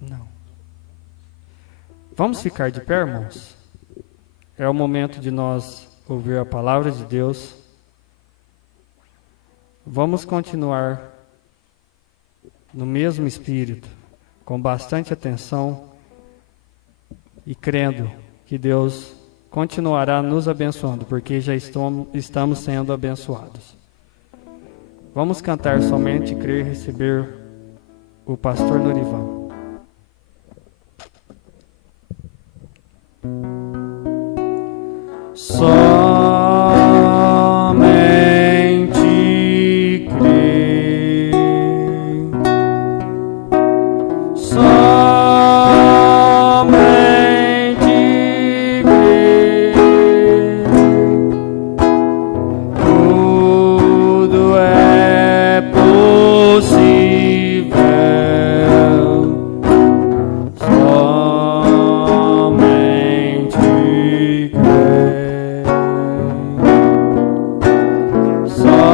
Não. Vamos ficar de pé, irmãos? É o momento de nós ouvir a palavra de Deus. Vamos continuar no mesmo espírito, com bastante atenção e crendo que Deus continuará nos abençoando, porque já estamos sendo abençoados. Vamos cantar somente, crer e receber o pastor Norivan. Somente crer, somente crer, tudo é possível. Somente crer, somente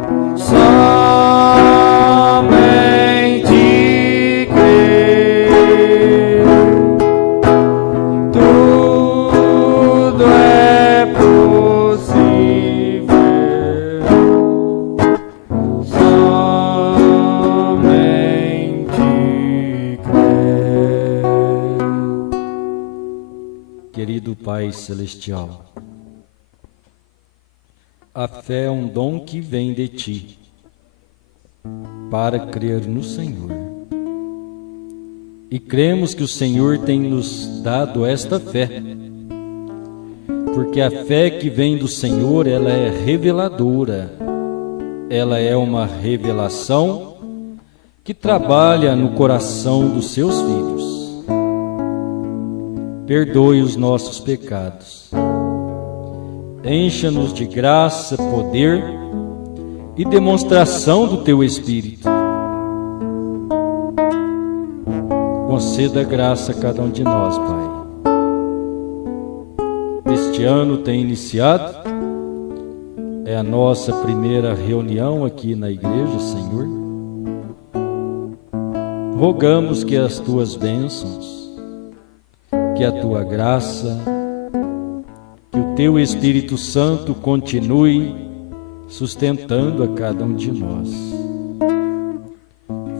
crer, somente crer, tudo é possível. Somente crer. Querido Pai Celestial, a fé é um dom que vem de Ti, para crer no Senhor. E cremos que o Senhor tem nos dado esta fé, porque a fé que vem do Senhor, ela é reveladora, ela é uma revelação que trabalha no coração dos Seus filhos. Perdoe os nossos pecados, encha-nos de graça, poder e demonstração do Teu Espírito. Conceda graça a cada um de nós, Pai. Este ano tem iniciado, é a nossa primeira reunião aqui na igreja, Senhor. Rogamos que as Tuas bênçãos, que a Tua graça, que o Teu Espírito Santo continue sustentando a cada um de nós,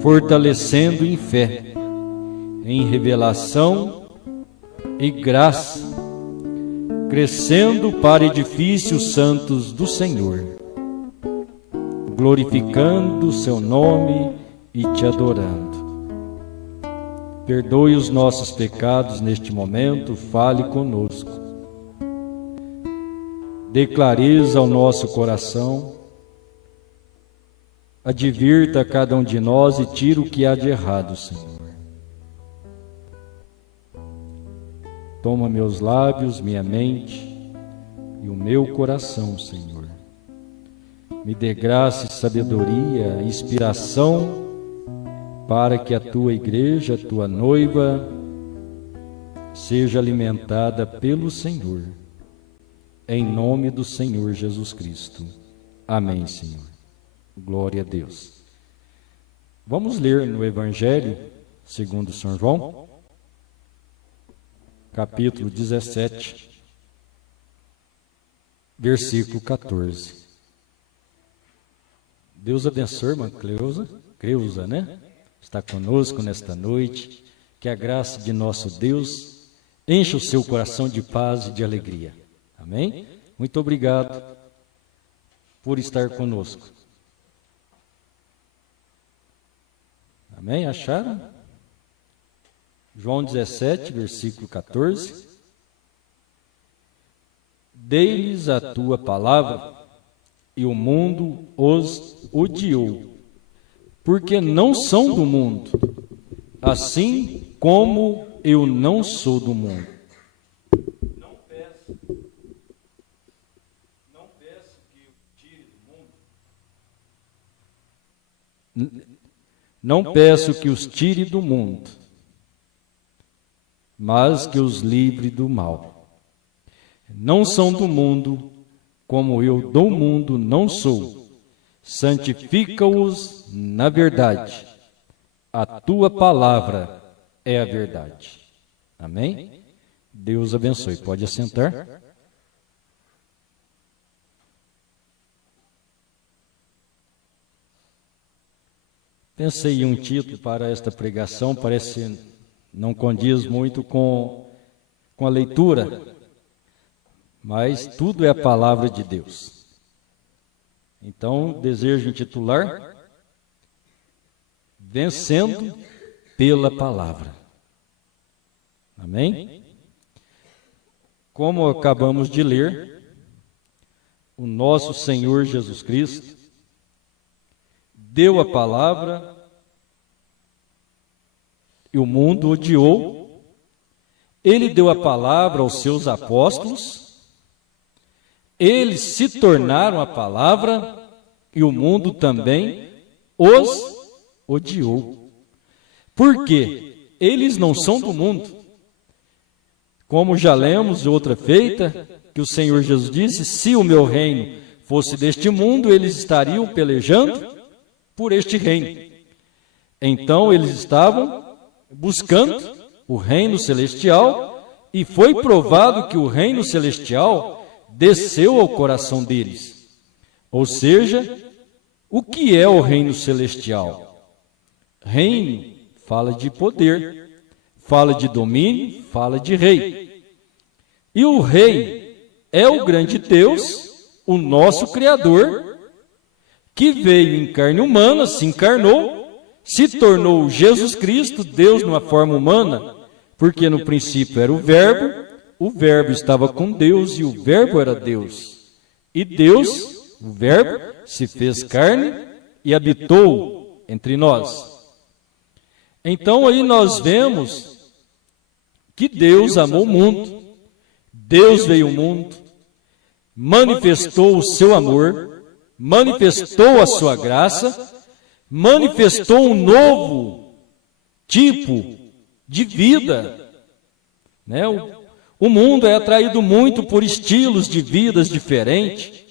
fortalecendo em fé, em revelação e graça, crescendo para edifícios santos do Senhor, glorificando o Seu nome e Te adorando. Perdoe os nossos pecados neste momento, fale conosco. Dê clareza ao nosso coração, advirta a cada um de nós e tira o que há de errado, Senhor. Toma meus lábios, minha mente e o meu coração, Senhor. Me dê graça e sabedoria, inspiração, para que a Tua igreja, a Tua noiva, seja alimentada pelo Senhor, em nome do Senhor Jesus Cristo. Amém, Senhor. Glória a Deus. Vamos ler no Evangelho segundo São João, capítulo 17, versículo 14. Deus abençoe, irmã Creuza, né? Está conosco nesta noite. Que a graça de nosso Deus encha o seu coração de paz e de alegria. Amém? Muito obrigado por estar conosco. Amém? Acharam? João 17, versículo 14. Dei-lhes a Tua palavra, e o mundo os odiou, porque não são do mundo, assim como eu não sou do mundo. Não peço que o tire do mundo. Não peço que os tire do mundo, mas que os livre do mal. Não são do mundo, como eu do mundo não sou. Santifica-os na verdade. A tua palavra é a verdade. Amém? Deus abençoe. Pode assentar. Pensei em um título para esta pregação, parece não condiz muito com a leitura, mas tudo é a palavra de Deus. Então, desejo intitular Vencendo pela Palavra. Amém? Como acabamos de ler, o nosso Senhor Jesus Cristo deu a palavra e o mundo odiou. Ele deu a palavra aos seus apóstolos, eles se tornaram a palavra e o mundo também os odiou. Por quê? Eles não são do mundo. Como já lemos outra feita, que o Senhor Jesus disse, se o meu reino fosse deste mundo, eles estariam pelejando por este reino. Então eles estavam buscando o reino celestial e foi provado que o reino celestial desceu ao coração deles. Ou seja, o que é o reino celestial? Reino fala de poder, fala de domínio, fala de rei. E o rei é o grande Deus, o nosso Criador, que veio em carne humana, se encarnou, se tornou Jesus Cristo, Deus numa forma humana, porque no princípio era o Verbo estava com Deus e o Verbo era Deus. E Deus, o Verbo, se fez carne e habitou entre nós. Então aí nós vemos que Deus amou o mundo, Deus veio ao mundo, manifestou o seu amor, manifestou a sua graça, manifestou um novo tipo de vida. Né? O mundo é atraído muito por estilos de vidas diferentes,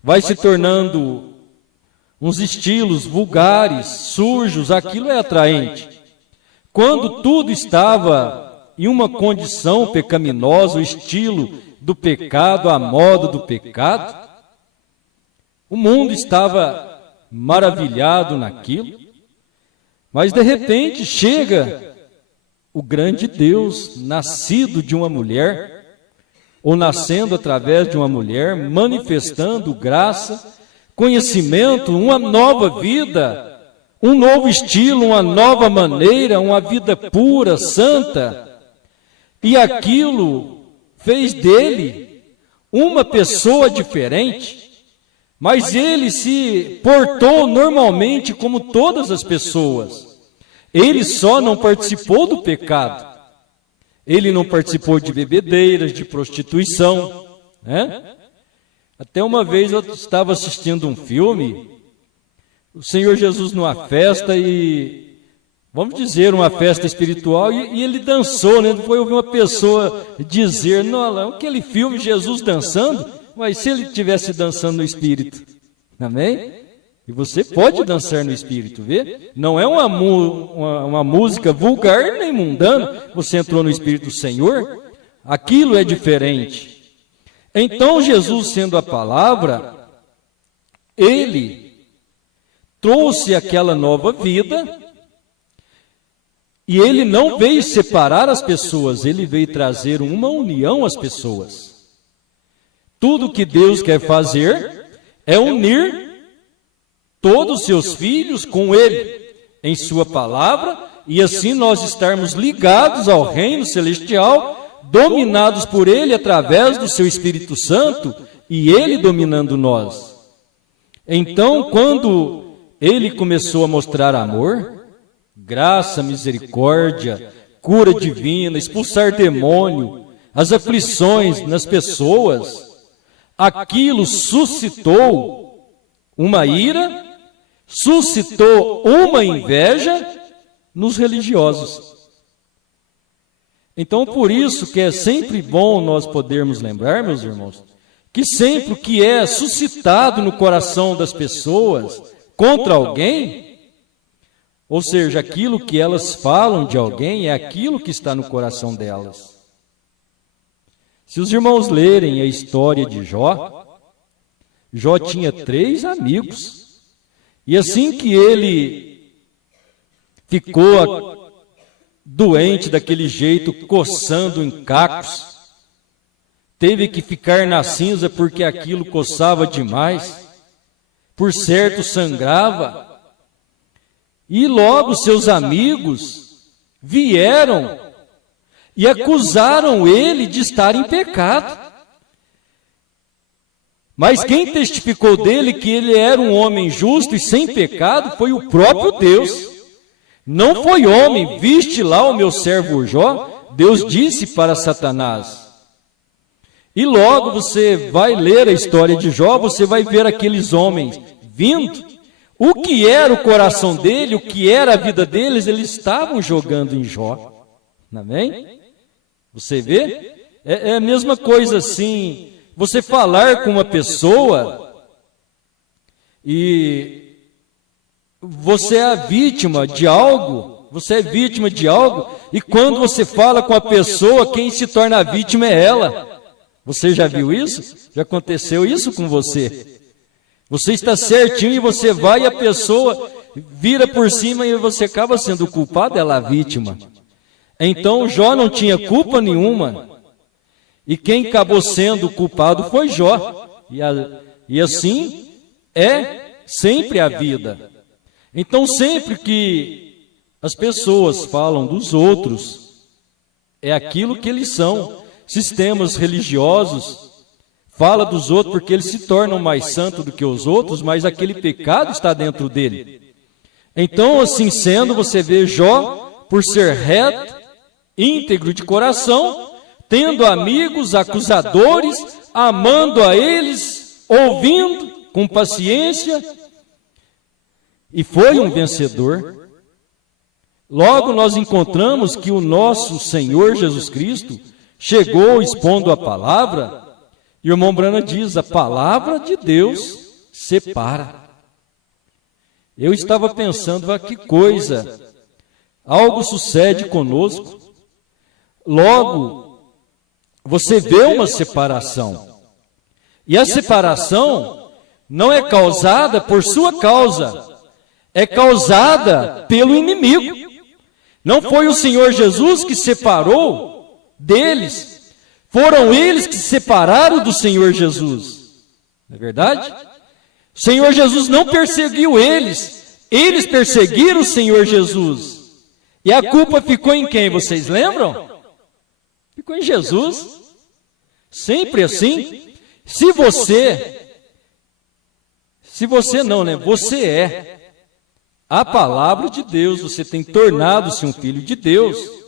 vai se tornando uns estilos vulgares, sujos, aquilo é atraente. Quando tudo estava em uma condição pecaminosa, o estilo do pecado, a moda do pecado, o mundo estava maravilhado naquilo, mas de repente chega o grande Deus, nascido de uma mulher, ou nascendo através de uma mulher, manifestando graça, conhecimento, uma nova vida, um novo estilo, uma nova maneira, uma vida pura, santa, e aquilo fez dele uma pessoa diferente. Mas ele se portou normalmente como todas as pessoas. Ele só não participou do pecado. Ele não participou de bebedeiras, de prostituição. Né? Até uma vez eu estava assistindo um filme, o Senhor Jesus numa festa e, vamos dizer, uma festa espiritual, e ele dançou, né? Depois eu ouvi uma pessoa dizer, não, aquele filme, Jesus dançando, mas se ele estivesse dançando no Espírito, amém? E você pode dançar no Espírito, vê? Não é uma música vulgar nem mundana, você entrou no Espírito do Senhor, aquilo é diferente. Então Jesus, sendo a palavra, ele trouxe aquela nova vida, e ele não veio separar as pessoas, ele veio trazer uma união às pessoas. Tudo que Deus quer fazer é unir todos os seus filhos com Ele, em sua palavra, e assim nós estarmos ligados ao reino celestial, dominados por Ele através do seu Espírito Santo, e Ele dominando nós. Então, quando Ele começou a mostrar amor, graça, misericórdia, cura divina, expulsar demônio, as aflições nas pessoas, aquilo suscitou uma ira, suscitou uma inveja nos religiosos. Então, por isso que é sempre bom nós podermos lembrar, meus irmãos, que sempre o que é suscitado no coração das pessoas contra alguém, ou seja, aquilo que elas falam de alguém é aquilo que está no coração delas. Se os irmãos lerem a história de Jó, Jó tinha 3 amigos, e assim que ele ficou doente daquele jeito, coçando em cacos, teve que ficar na cinza porque aquilo coçava demais, por certo sangrava, e logo seus amigos vieram e acusaram ele de estar em pecado. Mas quem testificou dele que ele era um homem justo e sem pecado foi o próprio Deus. Não foi homem, viste lá o meu servo Jó? Deus disse para Satanás. E logo você vai ler a história de Jó, você vai ver aqueles homens vindo. O que era o coração dele, o que era a vida deles, eles estavam jogando em Jó. Amém? Você vê? É a mesma coisa assim, você falar com uma pessoa e você é a vítima de algo, e quando você fala com a pessoa, quem se torna a vítima é ela. Você já viu isso? Já aconteceu isso com você? Você está certinho e você vai e a pessoa vira por cima e você acaba sendo o culpado, ela a vítima. Então Jó não tinha culpa nenhuma. E quem acabou sendo o culpado foi Jó. E assim é sempre a vida. Então sempre que as pessoas falam dos outros, é aquilo que eles são. Sistemas religiosos fala dos outros porque eles se tornam mais santos do que os outros, mas aquele pecado está dentro dele. Então, assim sendo, você vê Jó, por ser reto, íntegro de coração, tendo amigos, acusadores, amando a eles, ouvindo com paciência, e foi um vencedor. Logo nós encontramos que o nosso Senhor Jesus Cristo chegou expondo a palavra, e o irmão Brana diz, a palavra de Deus separa. Eu estava pensando, que coisa, algo sucede conosco, logo você vê uma separação, e a separação não é causada por sua causa, é causada pelo inimigo. Não foi o Senhor Jesus que separou deles, foram eles que se separaram do Senhor Jesus. Não é verdade? O Senhor Jesus não perseguiu eles, eles perseguiram o Senhor Jesus. E a culpa ficou em quem? Vocês lembram? Ficou em Jesus. Sempre assim. Se você não, né? Você é a palavra de Deus, você tem tornado-se um filho de Deus.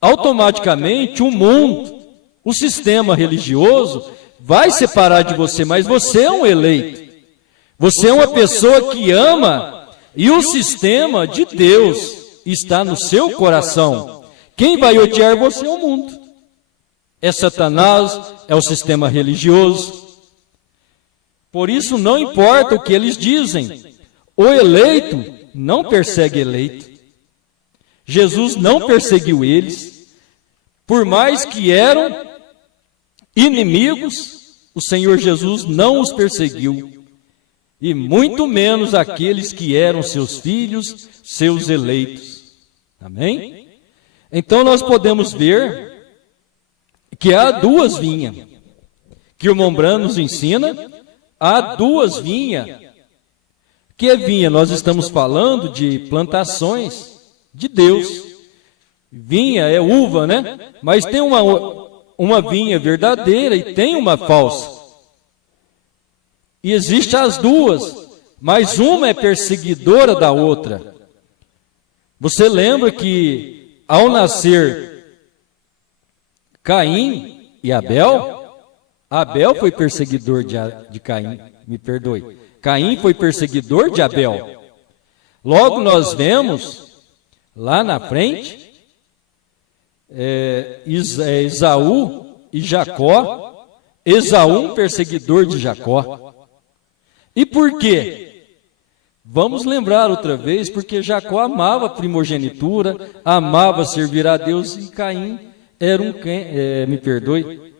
Automaticamente o mundo, o sistema religioso vai separar de você, mas você é um eleito. Você é uma pessoa que ama e o sistema de Deus está no seu coração. Quem vai odiar você é o mundo. É Satanás, é o sistema religioso. Por isso não importa o que eles dizem. O eleito não persegue eleito. Jesus não perseguiu eles. Por mais que eram inimigos, o Senhor Jesus não os perseguiu. E muito menos aqueles que eram seus filhos, seus eleitos. Amém? Então nós podemos ver que há 2 vinhas. Que o irmão Brana nos ensina, há 2 vinhas. Que é vinha? Nós estamos falando de plantações de Deus. Vinha é uva, né? Mas tem uma vinha verdadeira e tem uma falsa. E existem as 2, mas uma é perseguidora da outra. Você lembra que ao nascer Caim e Abel, Abel foi perseguidor de Caim, me perdoe. Caim foi perseguidor de Abel. Logo nós vemos, lá na frente, Esaú e Jacó Esaú, um perseguidor de Jacó. E por quê? Vamos lembrar outra vez, porque Jacó amava a primogenitura, amava servir a Deus, e Caim era me perdoe,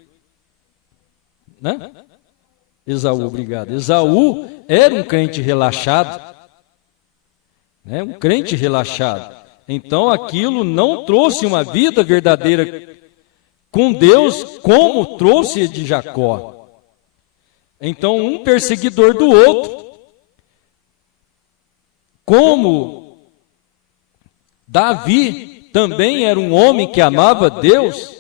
né? Esaú, obrigado. Esaú era um crente relaxado, né? Um crente relaxado. Então aquilo não trouxe uma vida verdadeira com Deus, como trouxe de Jacó. Então um perseguidor do outro, como Davi também era um homem que amava Deus,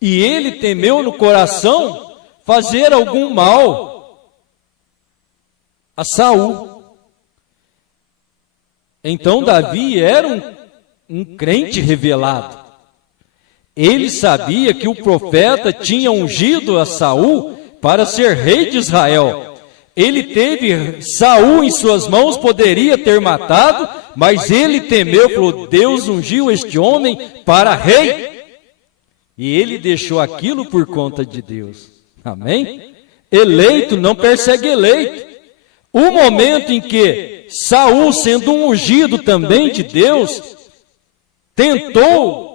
e ele temeu no coração fazer algum mal a Saul. Então Davi era um crente revelado. Ele sabia que o profeta tinha ungido a Saul para ser rei de Israel. Ele teve Saul em suas mãos, poderia ter matado, mas ele temeu, falou: Deus ungiu este homem para rei. E ele deixou aquilo por conta de Deus. Amém? Eleito não persegue eleito. O momento em que Saul, sendo um ungido também de Deus, tentou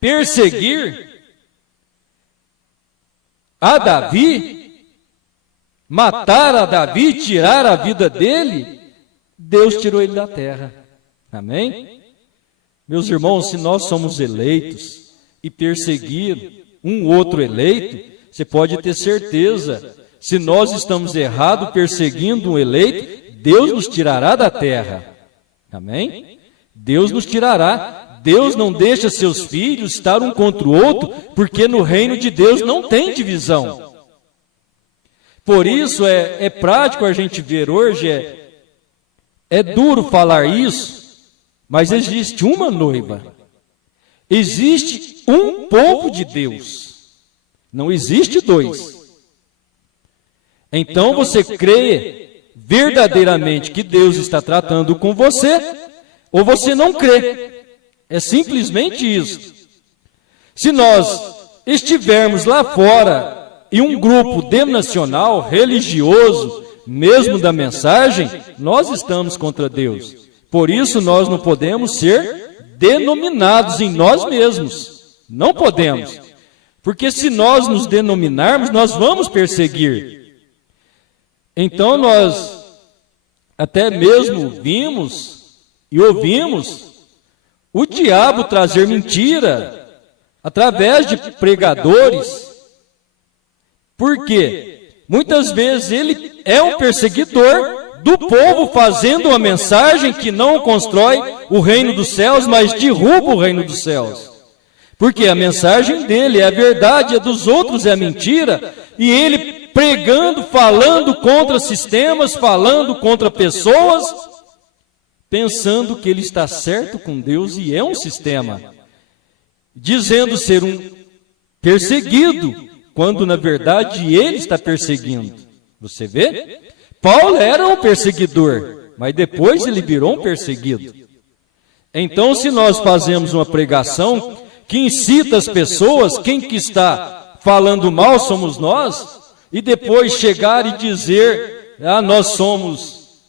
perseguir a Davi, matar a Davi, tirar a vida dele, Deus tirou ele da terra. Amém? Meus irmãos, se nós somos eleitos e perseguir um outro eleito, você pode ter certeza, se nós estamos errados perseguindo um eleito, Deus nos tirará da terra. Amém? Deus nos tirará. Deus não deixa seus filhos estar um contra o outro, porque no reino de Deus não tem divisão. Por isso é prático a gente ver hoje, é duro falar isso, mas existe uma noiva. Existe um povo de Deus. Não existe dois. Então você crê verdadeiramente que Deus está tratando com você, ou você não crê. É simplesmente isso. Se nós estivermos lá fora e um grupo denominacional, religioso, mesmo da mensagem, nós estamos contra Deus. Por isso nós não podemos ser denominados em nós mesmos. Não podemos. Porque se nós nos denominarmos, nós vamos perseguir. Então nós até mesmo vimos e ouvimos o diabo trazer mentira através de pregadores. Por quê? Muitas vezes ele é um perseguidor do povo, fazendo uma mensagem que não constrói o reino dos céus, mas derruba o reino dos céus. Porque a mensagem dele é a verdade, a dos outros é a mentira, e ele pregando, falando contra sistemas, falando contra pessoas, pensando que ele está certo com Deus e é um sistema, dizendo ser um perseguido, quando na verdade ele está perseguindo. Você vê? Paulo era um perseguidor, mas depois ele virou um perseguido. Então, se nós fazemos uma pregação que incita as pessoas, quem que está falando mal somos nós, e depois chegar e dizer: nós somos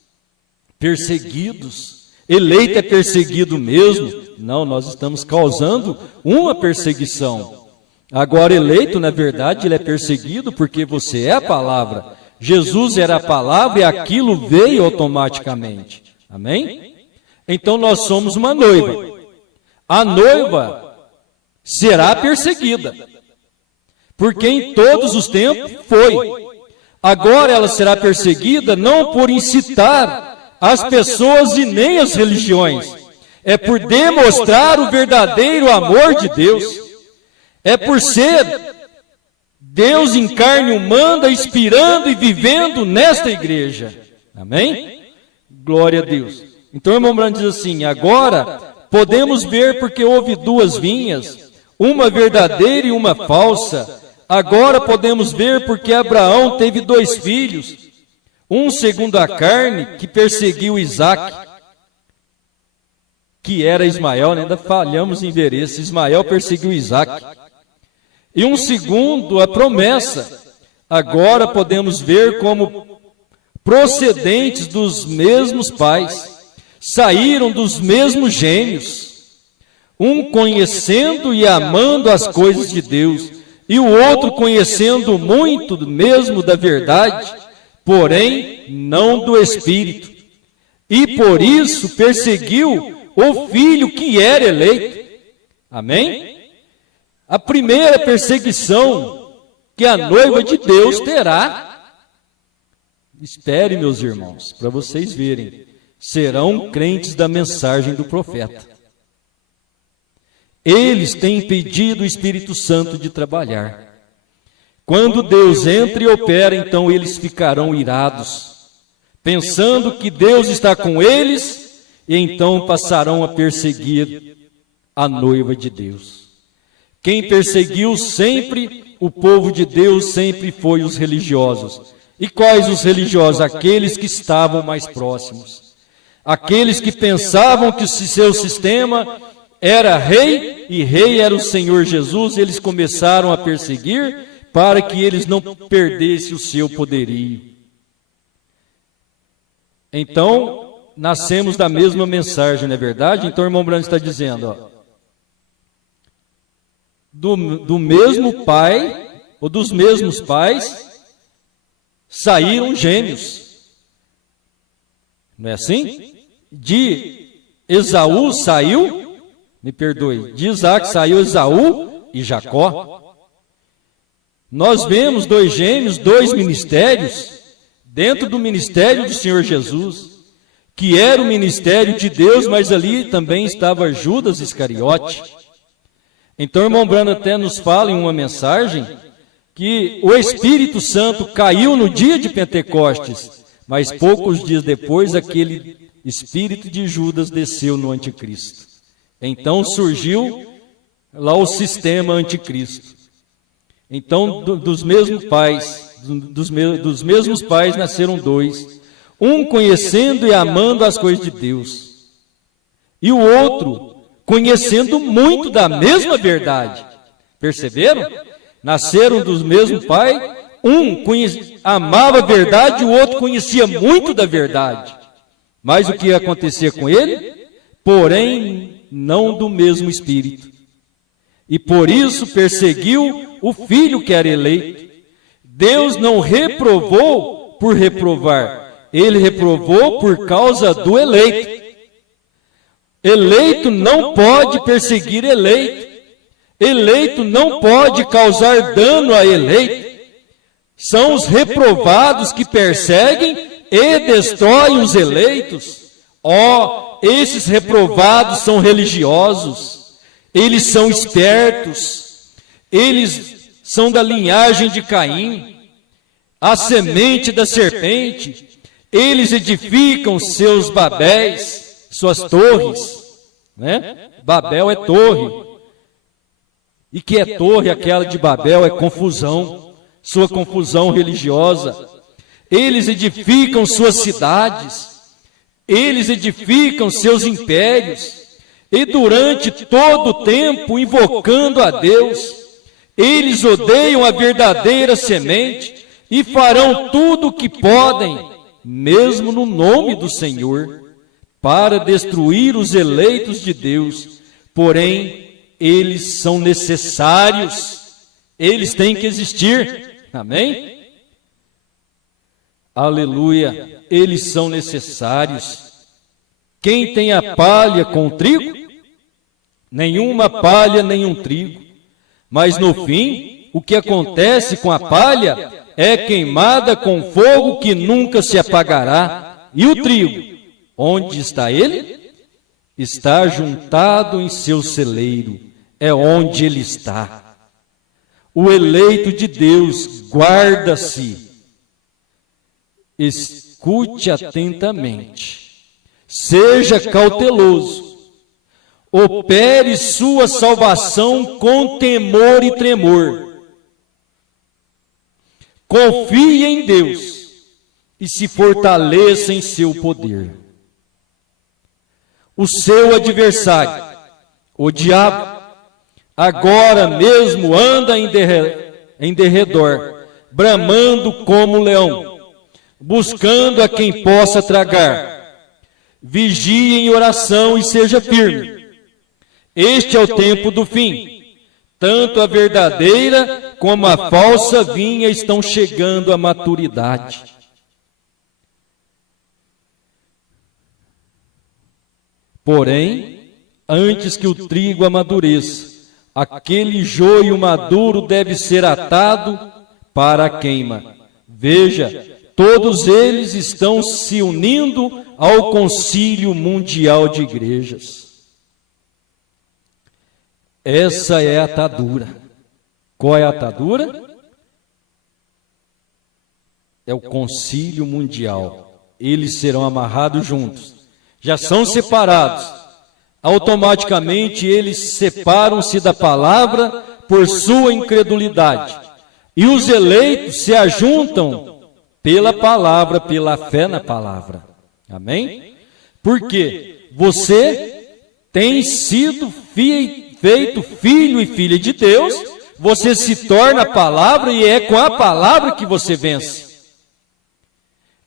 perseguidos, eleito é perseguido mesmo. Não, nós estamos causando uma perseguição. Agora, eleito, na verdade, ele é perseguido porque você é a palavra. Jesus era a palavra e aquilo veio automaticamente. Amém? Então, nós somos uma noiva. A noiva será perseguida, porque em todos os tempos foi. Agora ela será perseguida não por incitar as pessoas e nem as religiões, é por demonstrar o verdadeiro amor de Deus, é por ser Deus em carne humana, inspirando e vivendo nesta igreja. Amém? Glória a Deus. Então o irmão Branco diz assim: agora podemos ver porque houve duas vinhas, uma verdadeira e uma falsa. Agora podemos ver porque Abraão teve dois filhos, um segundo a carne, que perseguiu Isaque, que era Ismael, né? Ainda falhamos em ver esse. Ismael perseguiu Isaque. E um segundo a promessa. agora podemos ver como procedentes dos mesmos pais, saíram dos mesmos gêmeos, um conhecendo e amando as coisas de Deus, e o outro conhecendo muito mesmo da verdade, porém não do Espírito. E por isso perseguiu o filho que era eleito. Amém? A primeira perseguição que a noiva de Deus terá, espere, meus irmãos, para vocês verem, serão crentes da mensagem do profeta. Eles têm impedido o Espírito Santo de trabalhar. Quando Deus entra e opera, então eles ficarão irados, pensando que Deus está com eles, e então passarão a perseguir a noiva de Deus. Quem perseguiu sempre o povo de Deus sempre foi os religiosos. E quais os religiosos? Aqueles que estavam mais próximos. Aqueles que pensavam que o seu sistema era rei, e rei era o Senhor Jesus, e eles começaram a perseguir para que eles não perdessem o seu poderio. Então, nascemos da mesma mensagem, não é verdade? Então, o irmão Brando está dizendo, ó, do mesmo pai, ou dos mesmos pais, saíram gêmeos. Não é assim? De Esaú saiu, me perdoe, de Isaac saiu Esaú e Jacó. Nós vemos dois gêmeos, dois ministérios, dentro do ministério do Senhor Jesus, que era o ministério de Deus, mas ali também estava Judas Iscariote. Então, o irmão Brando até nos fala em uma mensagem que o Espírito Santo caiu no dia de Pentecostes, mas poucos dias depois aquele espírito de Judas desceu no anticristo. Então surgiu lá o sistema anticristo. Então, dos mesmos pais nasceram dois, um conhecendo e amando as coisas de Deus, e o outro conhecendo muito da mesma verdade. Perceberam? Nasceram dos mesmos pais, um amava a verdade, o outro conhecia muito da verdade. Mas o que acontecia com ele? Porém, não do mesmo espírito. E por isso perseguiu o filho que era eleito. Deus não reprovou por reprovar, ele reprovou por causa do eleito. Eleito não pode perseguir eleito. Eleito não pode causar dano a eleito. São os reprovados que perseguem e destroem os eleitos. Esses reprovados são religiosos. Eles são espertos. Eles são da linhagem de Caim, a semente da serpente. Eles edificam seus babéis, suas torres, né? Babel é torre. E que é torre? Aquela de Babel é confusão, sua confusão religiosa. Eles edificam suas cidades, eles edificam seus impérios, e durante todo o tempo, invocando a Deus, eles odeiam a verdadeira semente e farão tudo o que podem, mesmo no nome do Senhor, para destruir os eleitos de Deus. Porém, eles são necessários, eles têm que existir. Amém? Aleluia, eles são necessários. Quem tem a palha com o trigo? Nenhuma palha, nenhum trigo. Mas no fim, o que acontece com a palha é queimada com fogo que nunca se apagará. E o trigo, onde está ele? Está juntado em seu celeiro, é onde ele está. O eleito de Deus guarda-se. Escute atentamente, seja cauteloso, opere sua salvação com temor e tremor. Confie em Deus e se fortaleça em seu poder. O seu adversário, o diabo, agora mesmo anda em derredor, bramando como leão, buscando a quem possa tragar. Vigie em oração e seja firme. Este é o tempo do fim. Tanto a verdadeira como a falsa vinha estão chegando à maturidade. Porém, antes que o trigo amadureça, aquele joio maduro deve ser atado para a queima. Veja, todos eles estão se unindo ao Concílio Mundial de Igrejas. Essa é a atadura. Qual é a atadura? É o Concílio Mundial. Eles serão amarrados juntos. Já são separados. Automaticamente eles separam-se da palavra por sua incredulidade. E os eleitos se ajuntam pela palavra, pela fé na palavra. Amém? Porque você tem sido feito filho e filha de Deus, você se torna a palavra e é com a palavra que você vence.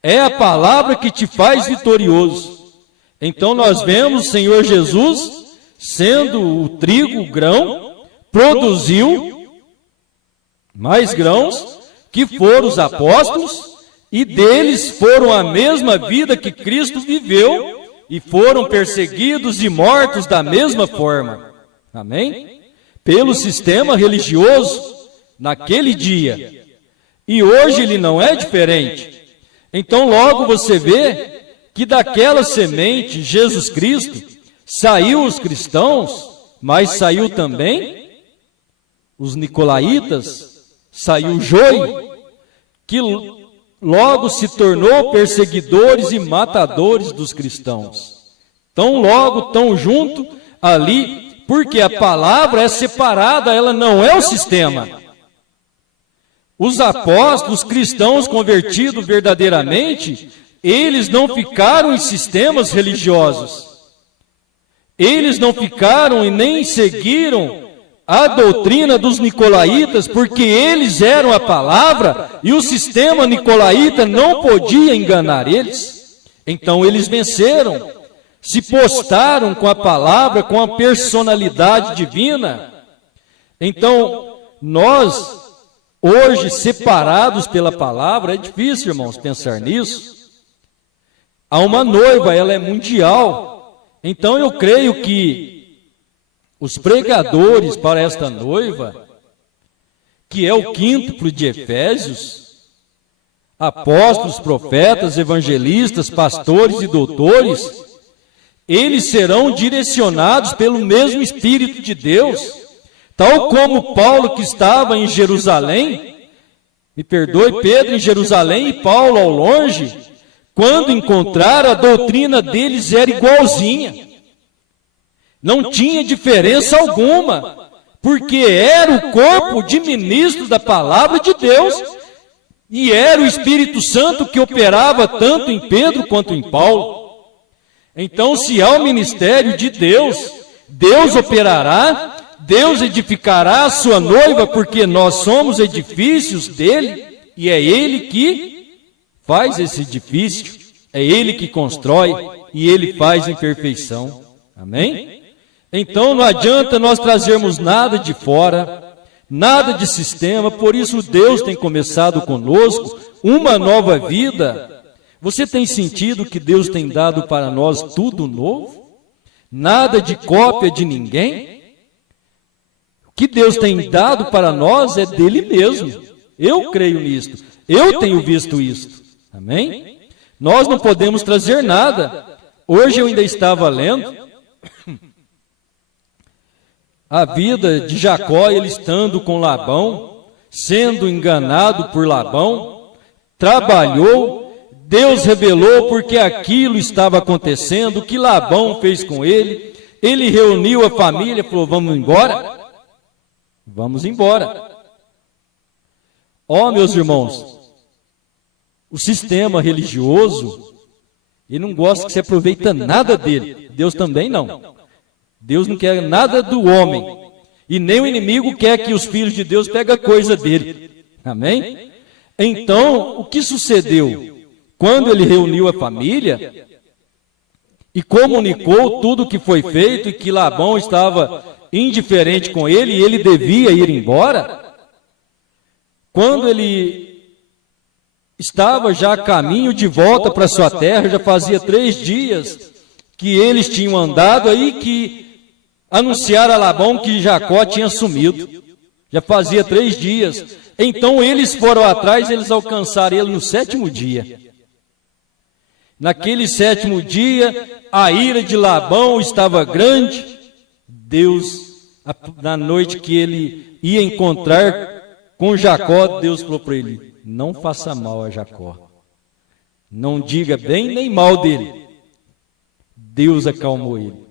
É a palavra que te faz vitorioso. Então nós vemos o Senhor Jesus, sendo o trigo, o grão, produziu mais grãos, que foram os apóstolos, e deles foram a mesma vida que Cristo viveu, e foram perseguidos e mortos da mesma forma. Amém? Pelo sistema religioso, naquele dia. E hoje ele não é diferente. Então logo você vê que daquela semente, Jesus Cristo, saiu os cristãos, mas saiu também os nicolaítas, saiu o joio, que logo se tornou perseguidores e matadores dos cristãos. Tão logo, tão junto ali, porque a palavra é separada, ela não é o sistema. Os apóstolos, cristãos convertidos verdadeiramente, eles não ficaram em sistemas religiosos. Eles não ficaram e nem seguiram a doutrina dos nicolaítas, porque eles eram a palavra e o sistema nicolaíta não podia enganar eles. Então eles venceram, se postaram com a palavra, com a personalidade divina. Então, nós, hoje, separados pela palavra, é difícil, irmãos, pensar nisso. Há uma noiva, ela é mundial. Então eu creio que os pregadores para esta noiva, que é o quíntuplo de Efésios, apóstolos, profetas, evangelistas, pastores e doutores, eles serão direcionados pelo mesmo Espírito de Deus, tal como Paulo que estava em Jerusalém, me perdoe, Pedro em Jerusalém e Paulo ao longe, quando encontraram, a doutrina deles era igualzinha. Não tinha diferença alguma, porque era o corpo de ministros da palavra de Deus, e era o Espírito Santo que operava tanto em Pedro quanto em Paulo. Então, se há o ministério de Deus, Deus operará, Deus edificará a sua noiva, porque nós somos edifícios dele, e é ele que faz esse edifício, é ele que constrói, e ele faz em perfeição. Amém? Então não adianta nós trazermos nada de fora, nada de sistema, por isso Deus tem começado conosco uma nova vida. Você tem sentido que Deus tem dado para nós tudo novo? Nada de cópia de ninguém? O que Deus tem dado para nós é dele mesmo. Eu creio nisto. Eu tenho visto isto. Amém? Nós não podemos trazer nada. Hoje eu ainda estava lendo a vida de Jacó, ele estando com Labão, sendo enganado por Labão, trabalhou, Deus revelou porque aquilo estava acontecendo, o que Labão fez com ele, ele reuniu a família, falou, vamos embora? Vamos embora. Ó, meus irmãos, o sistema religioso, ele não gosta que você aproveita nada dele, Deus também não. Deus não quer nada do homem. E nem o inimigo quer que os filhos de Deus peguem coisa dele. Amém? Então, o que sucedeu? Quando ele reuniu a família e comunicou tudo o que foi feito e que Labão estava indiferente com ele e ele devia ir embora, quando ele estava já a caminho de volta para sua terra, já fazia 3 dias que eles tinham andado aí, que anunciaram a Labão que Jacó tinha sumido. Já fazia 3 dias. Então eles foram atrás, eles alcançaram ele no 7º dia. Naquele 7º dia, a ira de Labão estava grande. Deus, na noite que ele ia encontrar com Jacó, Deus falou para ele: não faça mal a Jacó. Não diga bem nem mal dele. Deus acalmou ele.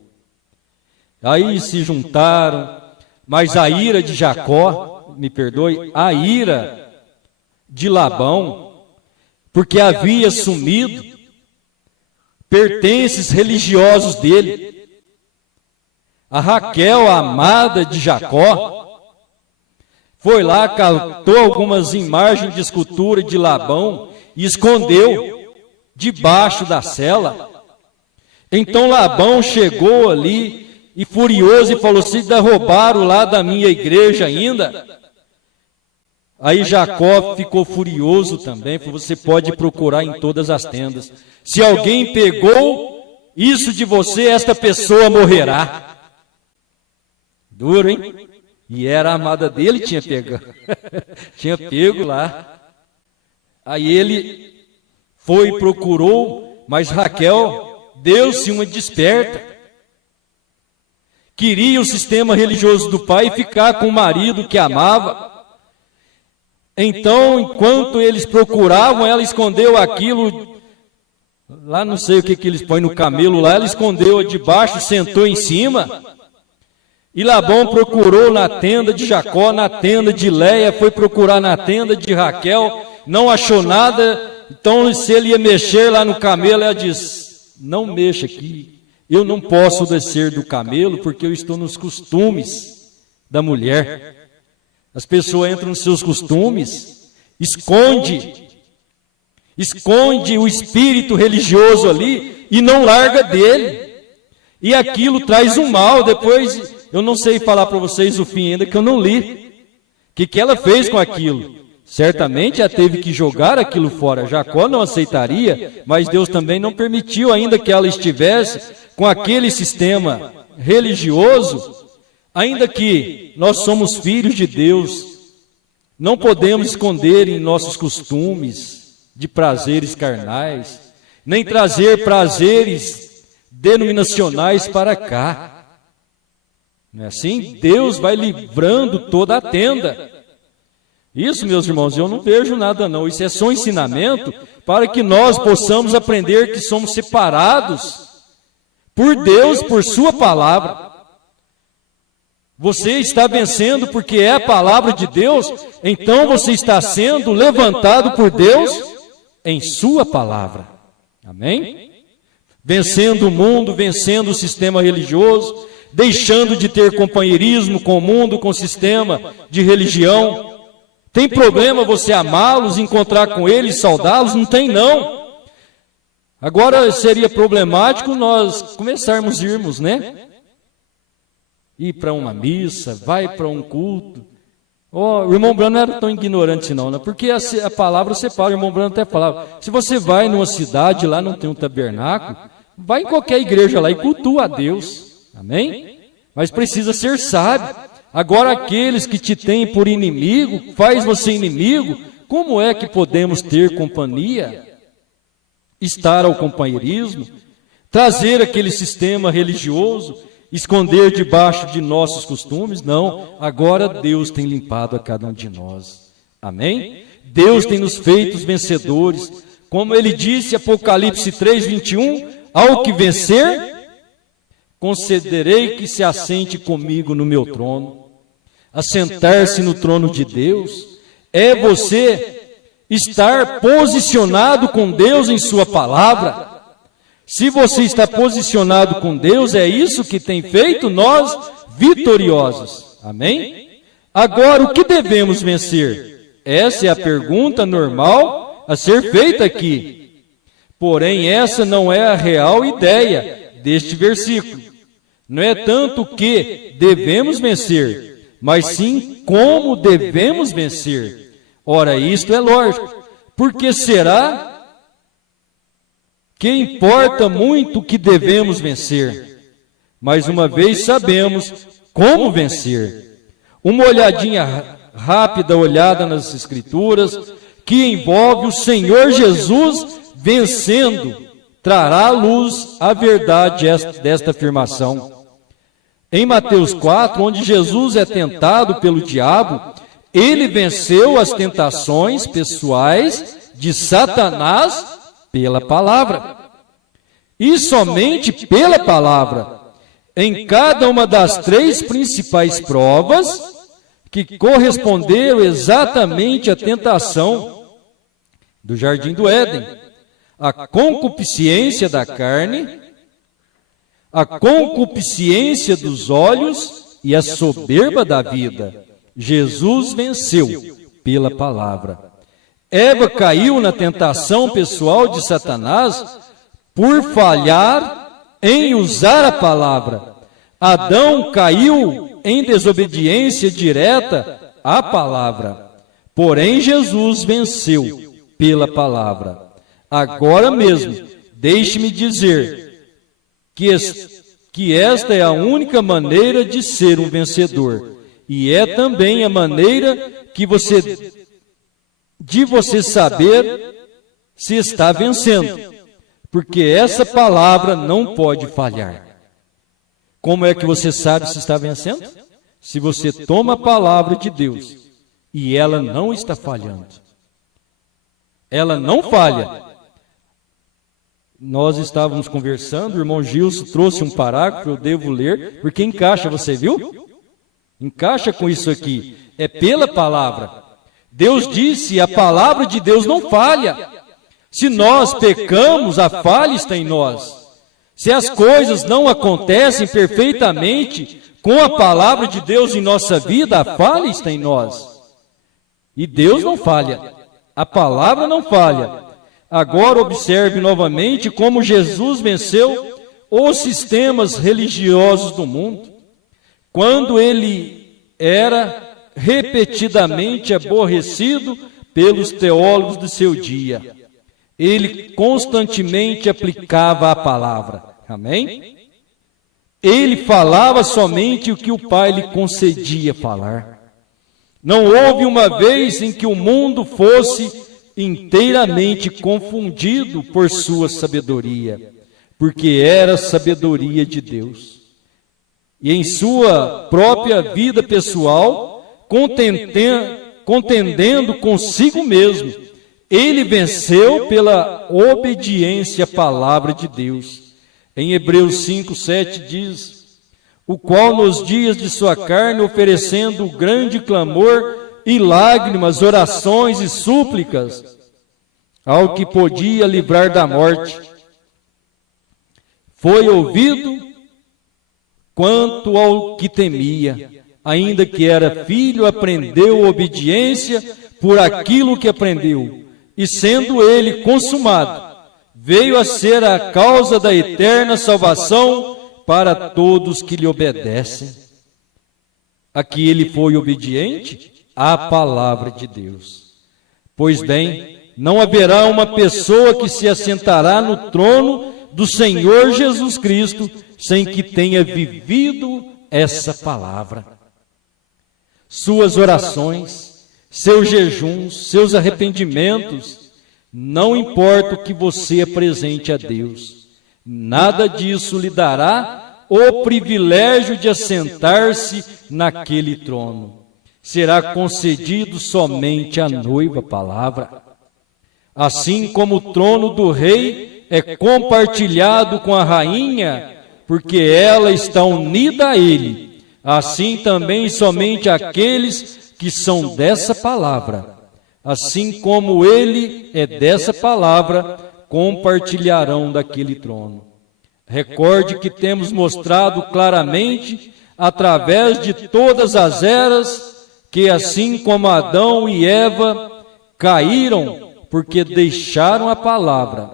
Aí se juntaram, mas a ira de Jacó, me perdoe, a ira de Labão, porque havia sumido pertences religiosos dele. A Raquel, a amada de Jacó, foi lá, catou algumas imagens de escultura de Labão e escondeu debaixo da cela. Então Labão chegou ali e furioso e falou: se roubaram lá da minha igreja ainda. Aí Jacó ficou furioso também, falou: você pode procurar em todas as tendas. Se alguém pegou isso de você, esta pessoa morrerá. Duro, hein? E era a amada dele, tinha pego lá. Aí ele foi e procurou, mas Raquel deu-se uma desperta. Queria o sistema religioso do pai e ficar com o marido que amava. Então, enquanto eles procuravam, ela escondeu aquilo, lá não sei o que eles põem no camelo lá, ela escondeu debaixo, sentou em cima. E Labão procurou na tenda de Jacó, na tenda de Léia, foi procurar na tenda de Raquel, não achou nada. Então, se ele ia mexer lá no camelo, ela disse: não mexa aqui, eu não posso descer do camelo, porque eu estou nos costumes da mulher. As pessoas entram nos seus costumes, esconde o espírito religioso ali e não larga dele. E aquilo traz um mal. Depois, eu não sei falar para vocês o fim ainda, que eu não li. O que ela fez com aquilo? Certamente ela teve que jogar aquilo fora. Jacó não aceitaria, mas Deus também não permitiu ainda que ela estivesse com aquele sistema religioso. Ainda que nós somos filhos de Deus, não podemos esconder em nossos costumes de prazeres carnais, nem trazer prazeres denominacionais para cá. Não é assim? Deus vai livrando toda a tenda. Isso, meus irmãos, eu não vejo nada não. Isso é só um ensinamento para que nós possamos aprender que somos separados por Deus, por sua palavra. Você está vencendo porque é a palavra de Deus, então você está sendo levantado por Deus em sua palavra. Amém? Vencendo o mundo, vencendo o sistema religioso, deixando de ter companheirismo com o mundo, com o sistema de religião. Tem problema você amá-los, encontrar com eles, saudá-los? Não tem não. Agora seria problemático nós começarmos a irmos, né? Ir para uma missa, vai para um culto. O irmão Brano não era tão ignorante não, né? Porque a palavra separa, o irmão Brano até falava, se você vai numa cidade, lá não tem um tabernáculo, vai em qualquer igreja lá e cultua a Deus, amém? Mas precisa ser sábio. Agora aqueles que te têm por inimigo, faz você inimigo, como é que podemos ter companhia? Estar ao companheirismo, trazer aquele sistema religioso, esconder debaixo de nossos costumes? Não, agora Deus tem limpado a cada um de nós, amém? Deus tem nos feito vencedores, como ele disse, Apocalipse 3:21, ao que vencer, concederei que se assente comigo no meu trono. Assentar-se no trono de Deus é você estar posicionado com Deus em sua palavra. Se você está posicionado com Deus, é isso que tem feito nós vitoriosos. Amém? Agora, o que devemos vencer? Essa é a pergunta normal a ser feita aqui. Porém, essa não é a real ideia deste versículo. Não é tanto que devemos vencer, mas sim como devemos vencer. Ora, isto é lógico. Porque será que importa muito o que devemos vencer? Mais uma vez sabemos como vencer. Uma olhadinha rápida olhada nas Escrituras, que envolve o Senhor Jesus vencendo, trará à luz a verdade desta afirmação. Em Mateus 4, onde Jesus é tentado pelo diabo, ele venceu as tentações pessoais de Satanás pela palavra. E somente pela palavra. Em cada uma das 3 principais provas que corresponderam exatamente à tentação do Jardim do Éden, a concupiscência da carne, a concupiscência dos olhos e a soberba da vida. Jesus venceu pela palavra. Eva caiu na tentação pessoal de Satanás por falhar em usar a palavra. Adão caiu em desobediência direta à palavra. Porém, Jesus venceu pela palavra. Agora mesmo, deixe-me dizer que esta é a única maneira de ser um vencedor. E é também a maneira de você saber se está vencendo. Porque essa palavra não pode falhar. Como é que você sabe se está vencendo? Se você toma a palavra de Deus e ela não está falhando. Ela não falha. Nós estávamos conversando, o irmão Gilson trouxe um parágrafo, eu devo ler, porque encaixa, você viu? Encaixa com isso aqui. É pela palavra. Deus disse, a palavra de Deus não falha. Se nós pecamos, a falha está em nós. Se as coisas não acontecem perfeitamente com a palavra de Deus em nossa vida, a falha está em nós. E Deus não falha. A palavra não falha. Agora observe novamente como Jesus venceu os sistemas religiosos do mundo. Quando ele era repetidamente aborrecido pelos teólogos do seu dia. Ele constantemente aplicava a palavra. Amém? Ele falava somente o que o Pai lhe concedia falar. Não houve uma vez em que o mundo fosse inteiramente confundido por sua sabedoria, porque era a sabedoria de Deus. E em sua própria vida pessoal, contendendo consigo mesmo, ele venceu pela obediência à palavra de Deus. Em Hebreus 5, 7 diz, o qual nos dias de sua carne, oferecendo grande clamor e lágrimas, orações e súplicas, ao que podia livrar da morte, foi ouvido quanto ao que temia, ainda que era filho, aprendeu obediência por aquilo que aprendeu. E sendo ele consumado, veio a ser a causa da eterna salvação para todos que lhe obedecem. Aqui ele foi obediente à palavra de Deus. Pois bem, não haverá uma pessoa que se assentará no trono do Senhor Jesus Cristo sem que tenha vivido essa palavra. Suas orações, seus jejuns, seus arrependimentos, não importa o que você apresente a Deus, nada disso lhe dará o privilégio de assentar-se naquele trono. Será concedido somente à noiva a palavra. Assim como o trono do rei é compartilhado com a rainha, porque ela está unida a ele, assim também somente aqueles que são dessa palavra, assim como ele é dessa palavra, compartilharão daquele trono. Recorde que temos mostrado claramente, através de todas as eras, que assim como Adão e Eva caíram porque deixaram a palavra,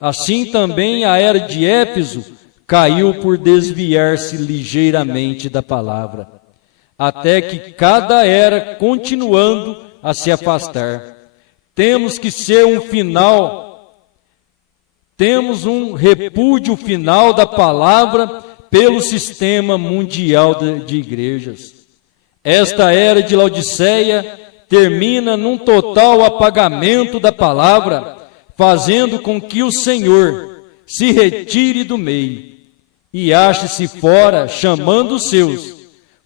assim também a era de Éfeso caiu por desviar-se ligeiramente da palavra, até que cada era continuando a se afastar. Temos um repúdio final da palavra pelo sistema mundial de igrejas. Esta era de Laodiceia termina num total apagamento da palavra, fazendo com que o Senhor se retire do meio e ache-se fora, chamando os seus,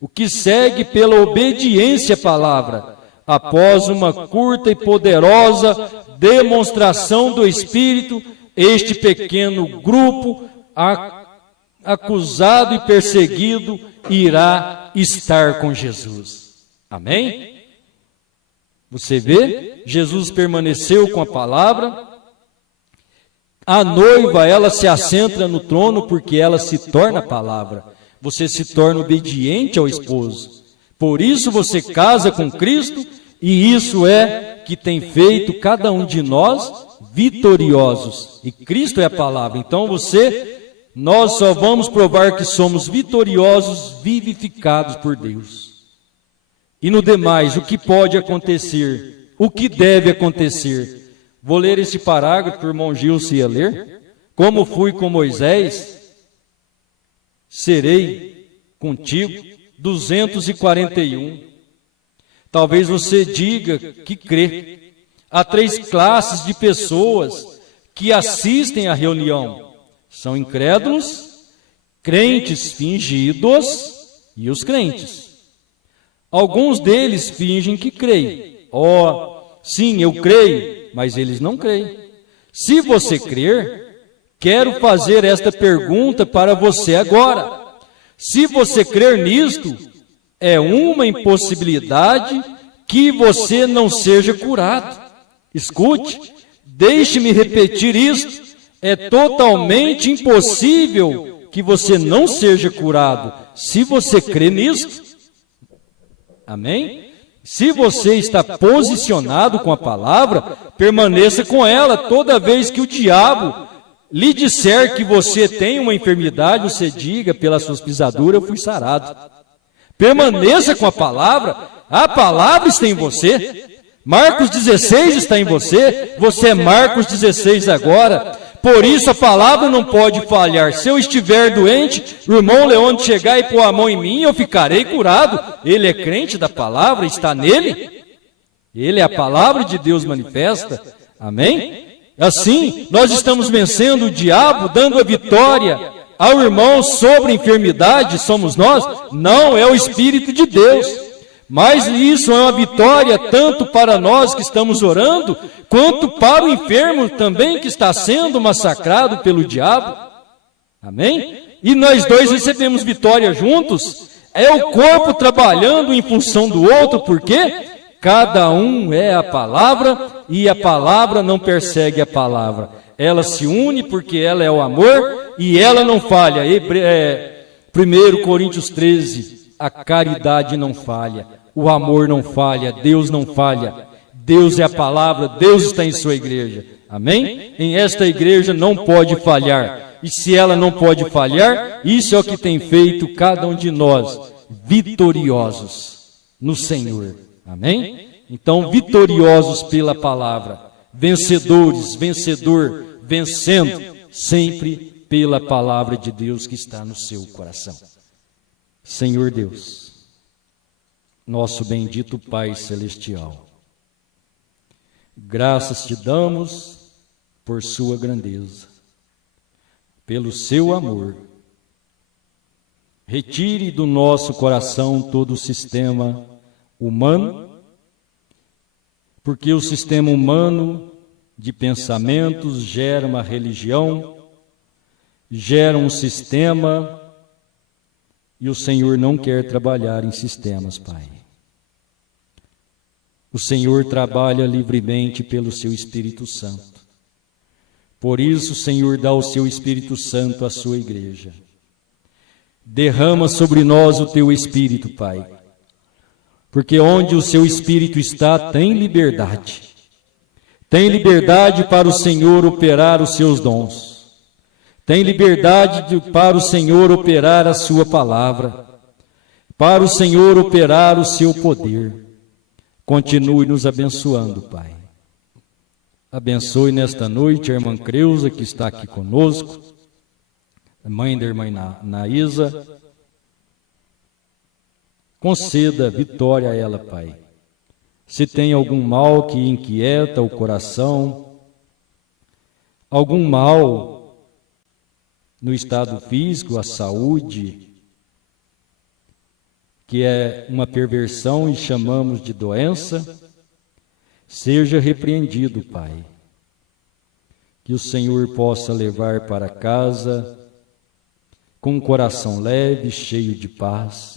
o que segue pela obediência à palavra, após uma curta e poderosa demonstração do Espírito, este pequeno grupo, acusado e perseguido, irá estar com Jesus. Amém? Você vê? Jesus permaneceu com a palavra. A noiva, ela se assenta no trono porque ela se torna a palavra. Você se torna obediente ao esposo. Por isso você casa com Cristo, e isso é que tem feito cada um de nós vitoriosos. E Cristo é a palavra. Então nós só vamos provar que somos vitoriosos, vivificados por Deus. E no demais, o que pode acontecer? O que deve acontecer? Vou ler esse parágrafo que o irmão Gilson ia ler. Como fui com Moisés, serei contigo. 241. Talvez você diga que crê. Há 3 classes de pessoas que assistem à reunião. São incrédulos, crentes fingidos e os crentes. Alguns deles fingem que creem. Sim, eu creio, mas eles não creem. Se você crer, quero fazer esta pergunta para você agora. Se você crer nisto, é uma impossibilidade que você não seja curado. Escute, deixe-me repetir isto. É totalmente impossível que você não seja curado, se você crê nisto. Amém? Se você está posicionado com a palavra, permaneça com ela. Toda vez que o diabo lhe disser que você tem uma enfermidade, você diga, pelas suas pisaduras eu fui sarado. Permaneça com a palavra está em você. Marcos 16 está em você, você é Marcos 16 agora. Por isso a palavra não pode falhar. Se eu estiver doente, o irmão Leôncio chegar e pôr a mão em mim, eu ficarei curado. Ele é crente da palavra, está nele. Ele é a palavra de Deus manifesta. Amém? Assim, nós estamos vencendo o diabo, dando a vitória ao irmão sobre a enfermidade. Somos nós? Não, é o Espírito de Deus. Mas isso é uma vitória tanto para nós que estamos orando, quanto para o enfermo também que está sendo massacrado pelo diabo. Amém? E nós dois recebemos vitória juntos. É o corpo trabalhando em função do outro, porque cada um é a palavra e a palavra não persegue a palavra. Ela se une porque ela é o amor e ela não falha. 1 Coríntios 13, a caridade não falha. O amor não falha, Deus não falha. Deus é a palavra, Deus está em sua igreja. Amém? Em esta igreja não pode falhar. E se ela não pode falhar, isso é o que tem feito cada um de nós vitoriosos no Senhor. Amém? Então, vitoriosos pela palavra, vencedores, vencendo sempre pela palavra de Deus que está no seu coração. Senhor Deus, nosso bendito Pai Celestial, graças te damos por sua grandeza, pelo seu amor. Retire do nosso coração todo o sistema humano, porque o sistema humano de pensamentos gera uma religião, gera um sistema, e o Senhor não quer trabalhar em sistemas, Pai. O Senhor trabalha livremente pelo seu Espírito Santo. Por isso, o Senhor dá o seu Espírito Santo à sua igreja. Derrama sobre nós o teu Espírito, Pai. porque onde o seu Espírito está, tem liberdade. Tem liberdade para o Senhor operar os seus dons. Tem liberdade para o Senhor operar a sua palavra. Para o Senhor operar o seu poder. Continue nos abençoando, Pai. Abençoe nesta noite a irmã Creuza, que está aqui conosco, a mãe da irmã Naísa. Conceda vitória a ela, Pai. Se tem algum mal que inquieta o coração, algum mal no estado físico, a saúde, que é uma perversão e chamamos de doença, seja repreendido, Pai. Que o Senhor possa levar para casa com um coração leve, cheio de paz,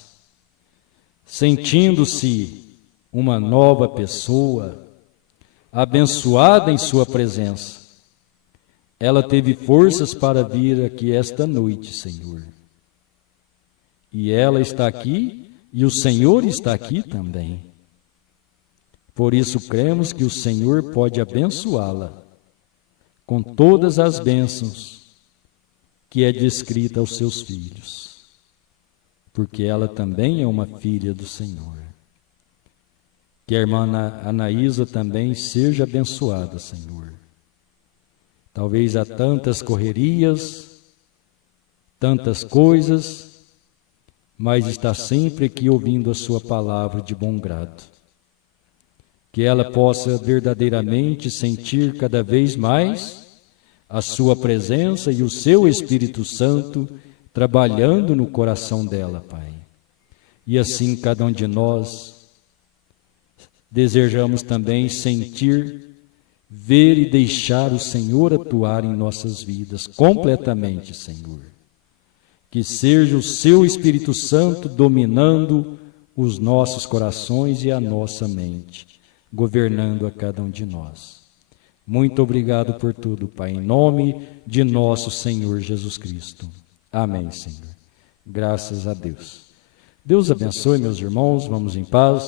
sentindo-se uma nova pessoa, abençoada em sua presença. Ela teve forças para vir aqui esta noite, Senhor. E ela está aqui, e o Senhor está aqui também. Por isso cremos que o Senhor pode abençoá-la com todas as bênçãos que é descrita aos seus filhos, porque ela também é uma filha do Senhor. Que a irmã Anaísa também seja abençoada, Senhor. Talvez há tantas correrias, tantas coisas, mas está sempre aqui ouvindo a sua palavra de bom grado. Que ela possa verdadeiramente sentir cada vez mais a sua presença e o seu Espírito Santo trabalhando no coração dela, Pai. E assim cada um de nós desejamos também sentir, ver e deixar o Senhor atuar em nossas vidas completamente, Senhor. Que seja o seu Espírito Santo dominando os nossos corações e a nossa mente, governando a cada um de nós. Muito obrigado por tudo, Pai, em nome de nosso Senhor Jesus Cristo. Amém, Senhor. Graças a Deus. Deus abençoe, meus irmãos, vamos em paz.